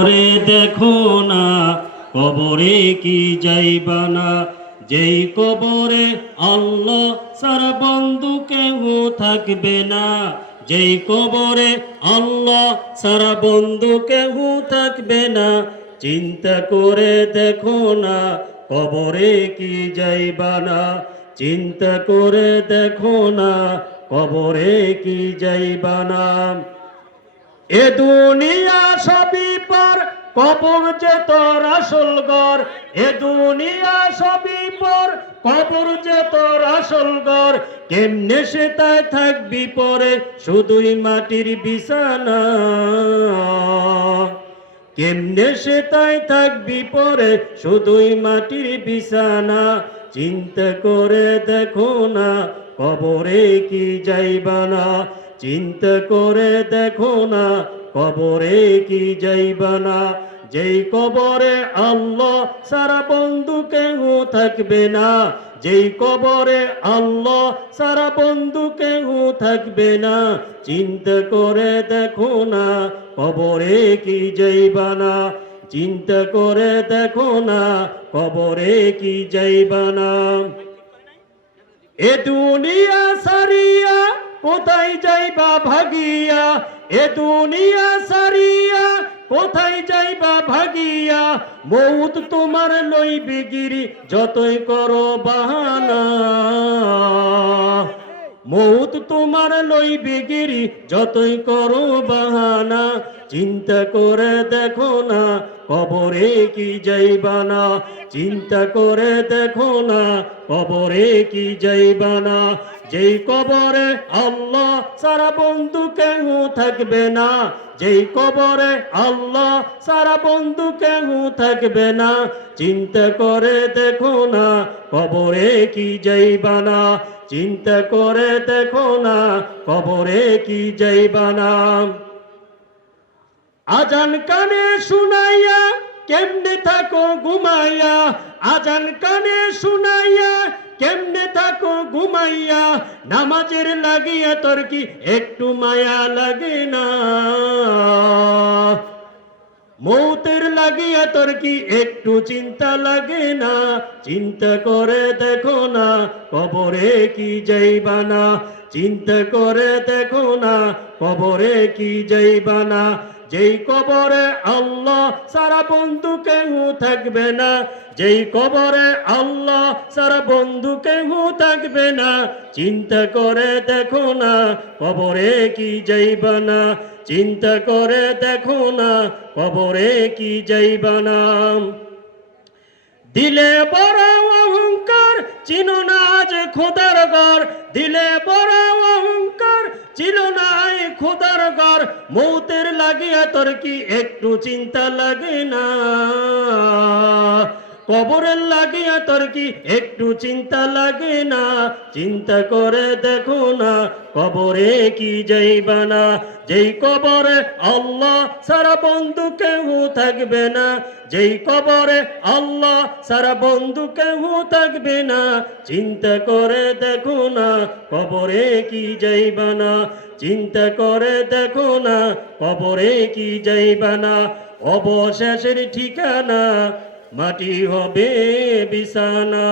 করে দেখো না, কবরে কি যাইবা না? যেই কবরে আল্লাহ সারা বন্ধু কেউ থাকবে না, যেই কবরে আল্লাহ সারা বন্ধু কেউ থাকবে না, চিন্তা করে দেখো না, কবরে কি যাইবা না? চিন্তা করে দেখো না, কবরে কি যাইবা না? এ দুনিয়া সবই পর কবর যে তোর আসল ঘর, এ দুনিয়া সবই পর। কবর যে তোর আসল ঘর, কেমনে সে তাই থাকবি পরে? শুধুই মাটির বিছানা। কেমনে সে তাই থাকবি পরে? শুধুই মাটির বিছানা। চিন্তা করে দেখো না, কবরে কি যাইবা না? চিন্তা করে দেখো না, কবরে কি যাইবা না? যেই কবরে আল্লাহ সারা বন্ধু কেউ থাকবে না, যেই কবরে আল্লাহ সারা বন্ধু কেউ থাকবে না। চিন্তা করে দেখো না, কবরে কি যাইবা না? চিন্তা করে দেখো না, কবরে কি যাইবা না? এ দুনিয়া সারিয়া কোথায় যাইবা ভাগিয়া? এ দুনিয়া সারিয়া, কোথায় যাইবা ভাগিয়া? মৌত তোমার লইবে গিরি যতই করো বাহানা। মৌত তোমার লইবে গিরি যতই করো বাহানা, চিন্তা করে দেখো না, কবরে কি যাইবা না চিন্তা করে দেখো না, কবরে কি যাইবা না যেই কবরে আল্লাহ সারা বন্ধু কেউ থাকবে না, যেই কবরে আল্লাহ সারা বন্ধু কেউ থাকবে না, চিন্তা করে দেখো না, কবরে কি যাইবা না চিন্তা করে দেখো না, কবরে কি যাইবা না আজান কানে শুনাইয়া কেমনে থাকো ঘুমাইয়া? আজান কানে শুনাইয়া কেমনে থাকো ঘুমাইয়া? নামাজের লাগিয়া তোর কি একটু মায়া লাগে না? মৌতের লাগিয়া তোর কি একটু চিন্তা লাগে না? চিন্তা করে দেখো না, কবরে কি যাইবা না? চিন্তা করে দেখো না, কবরে কি যাইবা না? যেই কবরে আল্লাহ সারা বন্ধু কেউ থাকবে না, যেই কবরে আল্লাহ সারা বন্ধু কেউ থাকবে না, চিন্তা করে দেখো না কবরে কি যাইবা না চিন্তা করে দেখো না কবরে কি যাইবা না দিলে বড় অহংকার, চিনো না আজ খোদার ঘর, দিলে বড় অহংকার ছিল না আই খোদার ঘর। মৌতের লাগিয়া তোর কি একটু চিন্তা লাগে না? কবরের লাগিয়া তোর কি একটু চিন্তা লাগে না? চিন্তা করে দেখো না, কবরে কি যাইবা না? যেই কবরে আল্লাহ সারা বন্ধু কেউ থাকবে না, যেই কবরে আল্লাহ সারা বন্ধু কেউ থাকবে না, চিন্তা করে দেখো না, কবরে কি যাইবা না? চিন্তা করে দেখো না, কবরে কি যাইবা না? অবশেষের ঠিকানা মাটি হবে বিছানা।